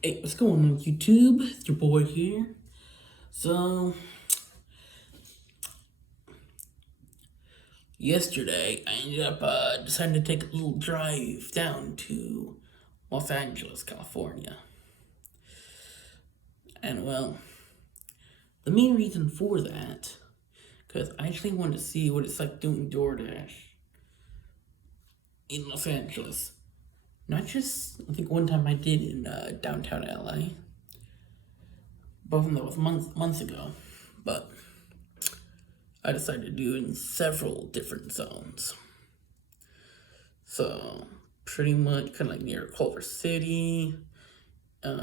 Hey, what's going on YouTube? It's your boy here. So, yesterday I ended up deciding to take a little drive down to Los Angeles, California. And well, the main reason for that, because I actually wanted to see what it's like doing DoorDash in Los Angeles. Not just, I think one time I did in downtown LA, both of them that was months ago, but I decided to do it in several different zones. So, pretty much kind of like near Culver City,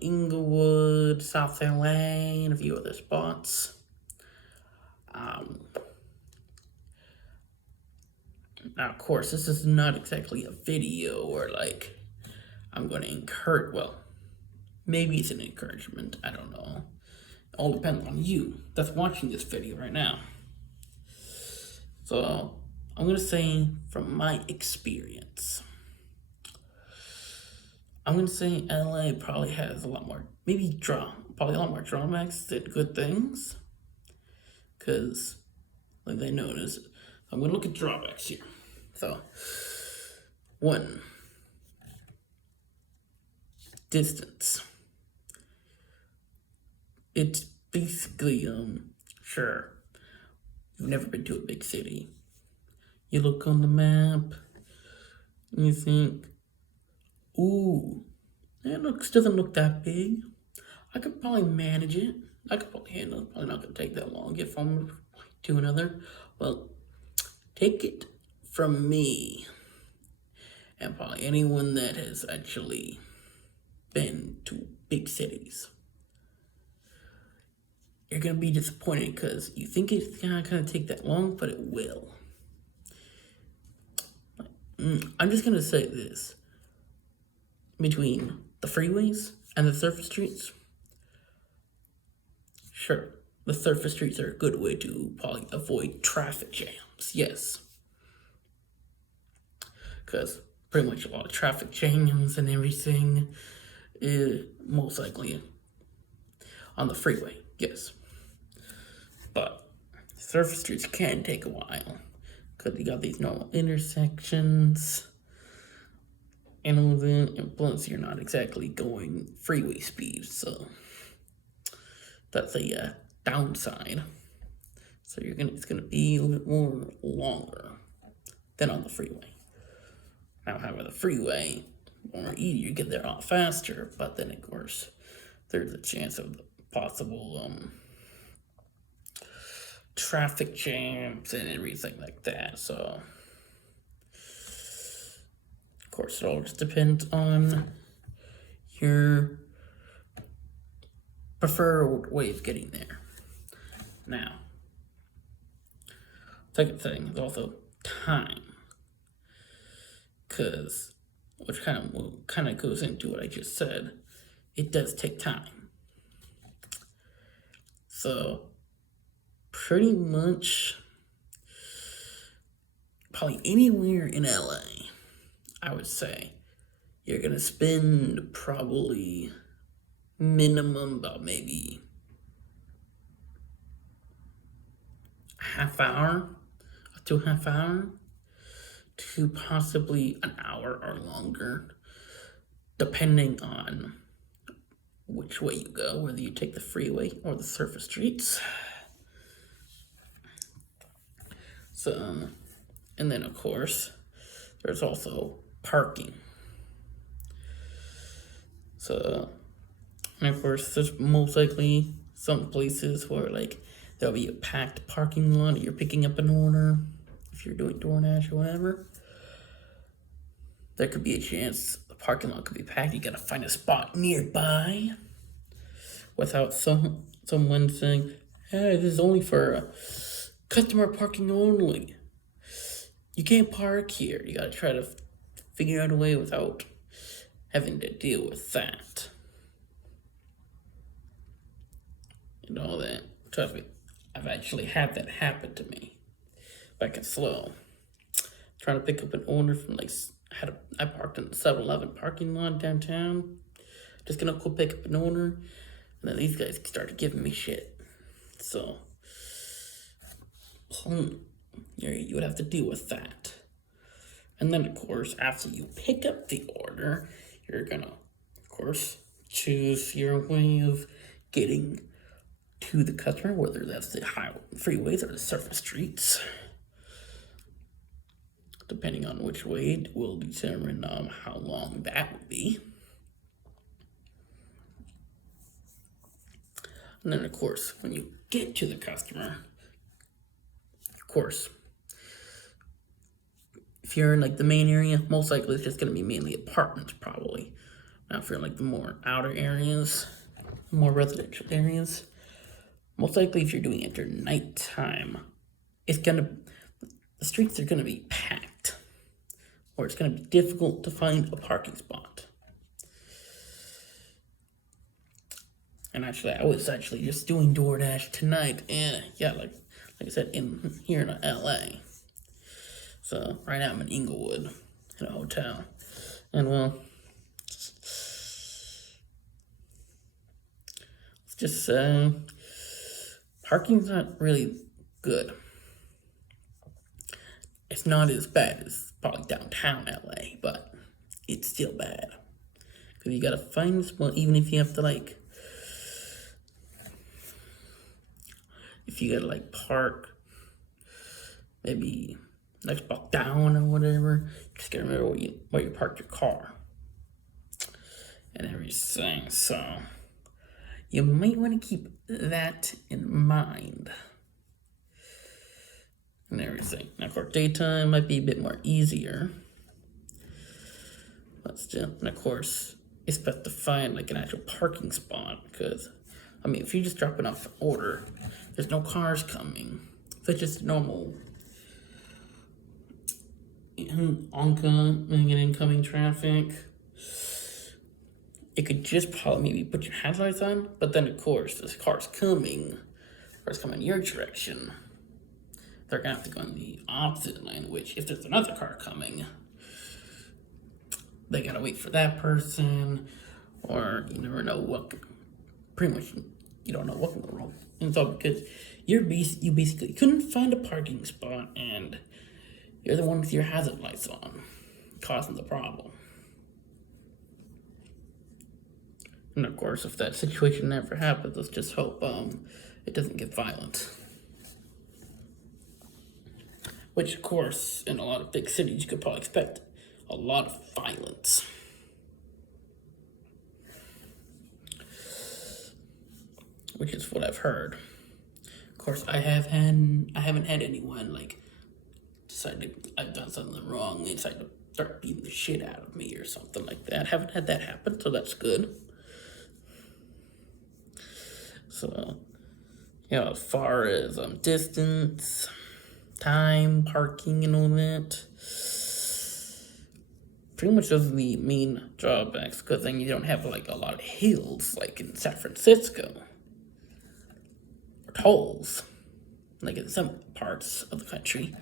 Inglewood, South LA, and a few other spots. Now, of course, this is not exactly a video or like I'm going to encourage, well, maybe it's an encouragement, I don't know. It all depends on you that's watching this video right now. So, I'm going to say from my experience, I'm going to say LA probably has a lot more, probably a lot more drawbacks than good things. Because, like they notice, I'm going to look at drawbacks here. So, one, distance. It's basically, sure, you've never been to a big city. You look on the map, and you think, ooh, doesn't look that big. I could probably manage it. I could probably handle it. Probably not going to take that long. Get from one to another. Well, take it from me, and probably anyone that has actually been to big cities. You're going to be disappointed because you think it's going to kind of take that long, but it will. I'm just going to say this. Between the freeways and the surface streets, sure, the surface streets are a good way to probably avoid traffic jams, yes. Because pretty much a lot of traffic jams and everything is most likely on the freeway, yes. But surface streets can take a while because you got these normal intersections and all that, and plus you're not exactly going freeway speed, so that's a downside. So it's gonna be a little bit more longer than on the freeway. Now, however, the freeway more easier, you get there a lot faster, but then of course there's a chance of possible traffic jams and everything like that. So, of course, it all just depends on your preferred way of getting there. Now, second thing is also time, because which kind of goes into what I just said. It does take time. So, pretty much, probably anywhere in LA, I would say, you're gonna spend probably minimum about maybe half hour to half hour to possibly an hour or longer, depending on which way you go, whether you take the freeway or the surface streets. So, and then of course, there's also parking. So, and of course, there's most likely some places where like there'll be a packed parking lot. You're picking up an order if you're doing DoorDash or whatever. There could be a chance the parking lot could be packed. You gotta find a spot nearby without someone saying, "Hey, this is only for customer parking only. You can't park here." You gotta try to figure out a way without having to deal with that and all that. Trust me, I've actually had that happen to me back in Slow. Trying to pick up an order from I parked in the 7-Eleven parking lot downtown. just gonna go pick up an order, and then these guys started giving me shit. So, you would have to deal with that. And then, of course, after you pick up the order, you're gonna, of course, choose your way of getting to the customer, whether that's the freeways or the surface streets. Depending on which way, it will determine how long that would be. And then, of course, when you get to the customer, of course, if you're in like the main area, most likely it's just going to be mainly apartments, probably. Now, if you're in like the more outer areas, more residential areas, most likely if you're doing it during nighttime, the streets are going to be packed, or it's going to be difficult to find a parking spot. And actually, I was actually just doing DoorDash tonight, and yeah, like I said, here in LA. So right now I'm in Inglewood, in a hotel, and well, let's just say parking's not really good. It's not as bad as probably downtown LA, but it's still bad. Because you gotta find a spot, even if you have to if you gotta park maybe next block down or whatever, you just gotta remember where you parked your car and everything. So you might want to keep that in mind and everything. Now, for daytime, might be a bit more easier, but still, and of course, it's best to find an actual parking spot, because if you're just dropping off an order, there's no cars coming. If it's just normal oncoming and incoming traffic, it could just probably maybe put your headlights on, but then of course, this car's coming your direction, they're gonna have to go in the opposite lane, which if there's another car coming, they gotta wait for that person, or you never know you don't know what can go wrong. And it's all because you basically couldn't find a parking spot, and you're the one with your hazard lights on, causing the problem. And of course, if that situation never happens, let's just hope it doesn't get violent. Which, of course, in a lot of big cities, you could probably expect a lot of violence. Which is what I've heard. Of course, I haven't had anyone decide I've done something wrong and decide to start beating the shit out of me or something like that. Haven't had that happen, so that's good. So, as far as distance, time, parking, and all that, pretty much those are the main drawbacks, because then you don't have a lot of hills like in San Francisco, or tolls like in some parts of the country.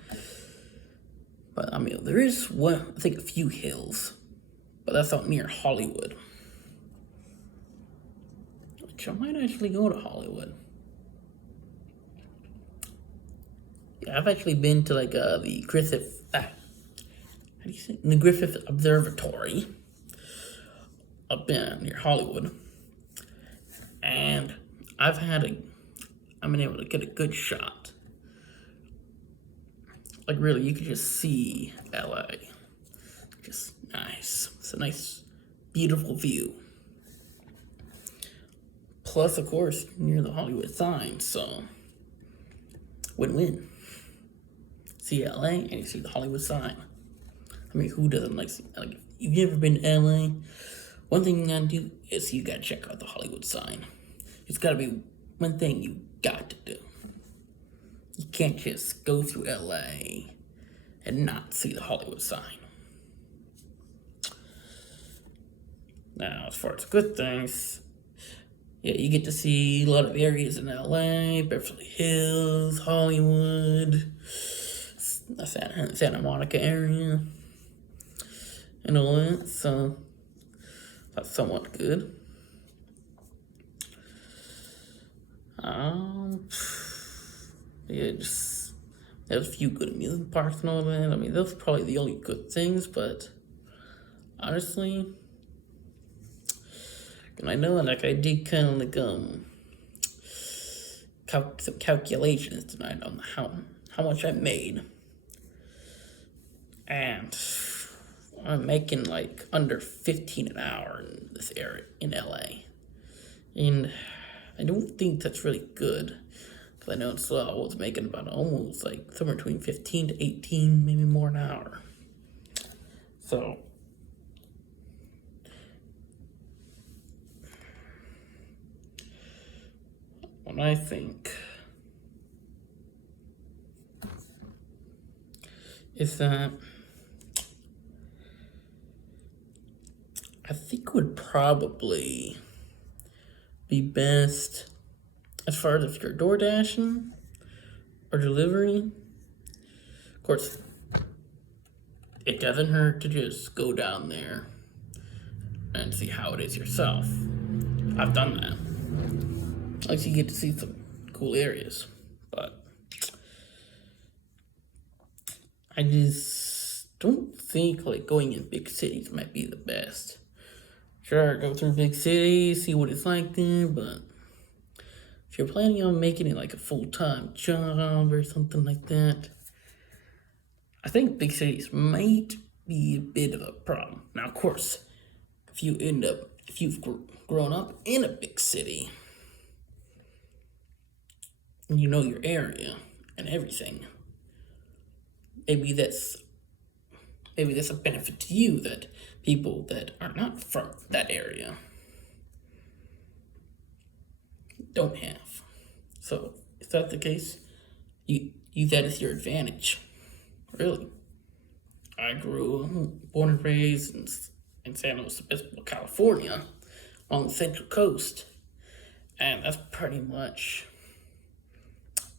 But there is a few hills, but that's out near Hollywood, which I might actually go to Hollywood. Yeah, I've actually been to the Griffith Observatory up near Hollywood, and I've been able to get a good shot. Really, you can just see LA. Just nice. It's a nice, beautiful view. Plus, of course, near the Hollywood sign, so win-win. See LA and you see the Hollywood sign. Who doesn't if you've ever been to LA, one thing you gotta do is you gotta check out the Hollywood sign. It's gotta be one thing you got to do. You can't just go through LA and not see the Hollywood sign. Now, as far as good things, you get to see a lot of areas in LA, Beverly Hills, Hollywood, Santa Monica area, and all that, so that's somewhat good. Um, yeah, just there's a few good amusement parks and all that. I mean, those are probably the only good things, but honestly, and I know like I did kind of like some calculations tonight on how much I made, and I'm making like under 15 an hour in this area in LA, and I don't think that's really good. Cause I know in Slough I was making about almost like somewhere between 15 to 18, maybe more an hour. So what I think is that I think it would probably be best as far as if you're door dashing or delivery. Of course, it doesn't hurt to just go down there and see how it is yourself. I've done that. At least you get to see some cool areas. But I just don't think like going in big cities might be the best. Sure, go through big cities, see what it's like there, but if you're planning on making it like a full-time job or something like that, I think big cities might be a bit of a problem. Now, of course, if you've grown up in a big city, and you know your area and everything, maybe that's a benefit to you that people that are not from that area don't have. So if that's the case, you use that as your advantage. Really, I born and raised in San Luis Obispo, California, on the Central Coast, and that's pretty much.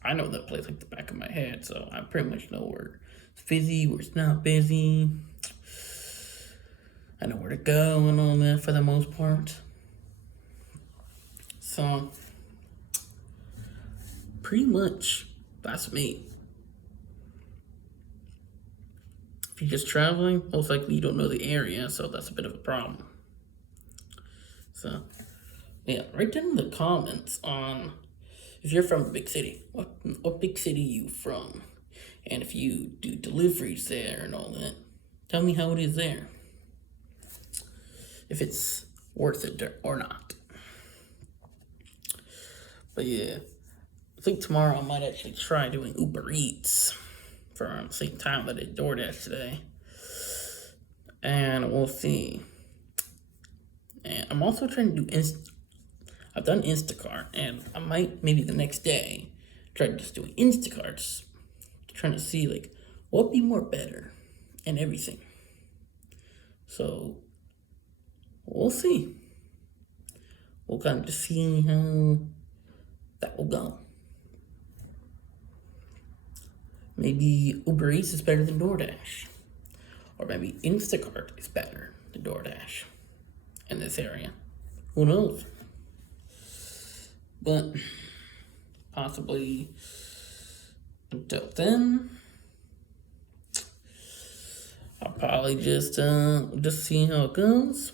I know that place like the back of my head, so I pretty much know where it's busy, where it's not busy. I know where to go and all that for the most part. So, pretty much, that's me. If you're just traveling, most likely you don't know the area, so that's a bit of a problem. So, yeah, write down in the comments on if you're from a big city, what big city you from? And if you do deliveries there and all that, tell me how it is there. If it's worth it or not. But yeah, I think tomorrow I might actually try doing Uber Eats for around the same time that I did DoorDash today. And we'll see. And I'm also trying to do I've done Instacart, and I might maybe the next day try just doing Instacarts, trying to see like what would be more better and everything. So we'll see. We'll kind of just see how that will go. Maybe Uber Eats is better than DoorDash, or maybe Instacart is better than DoorDash in this area. Who knows? But possibly until then, I'll probably just see how it goes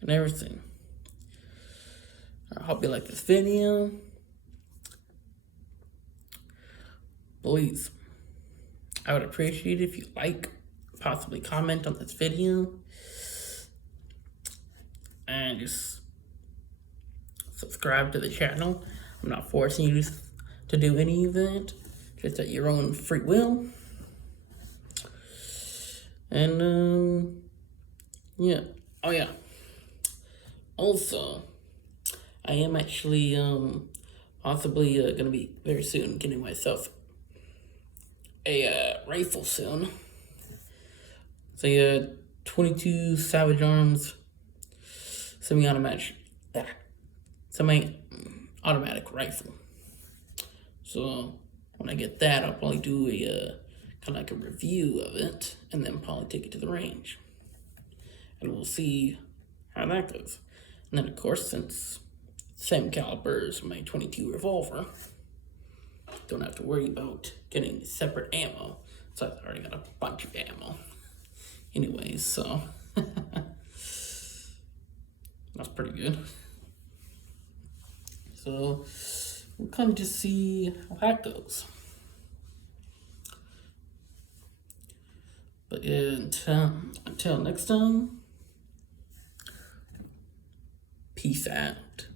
and everything. I hope you like this video. Please, I would appreciate it if you like, possibly comment on this video, and just subscribe to the channel. I'm not forcing you to do any of that, just at your own free will. And yeah. Oh yeah. Also, I am actually possibly gonna be very soon getting myself a rifle soon. It's a 22 Savage Arms semi-automatic rifle. So when I get that, I'll probably do a kind of like a review of it, and then probably take it to the range, and we'll see how that goes. And then of course, since same caliber as my 22 revolver. Don't have to worry about getting separate ammo. So I've already got a bunch of ammo. Anyways, so that's pretty good. So we'll kind of just see how that goes. But yeah, until next time, peace out.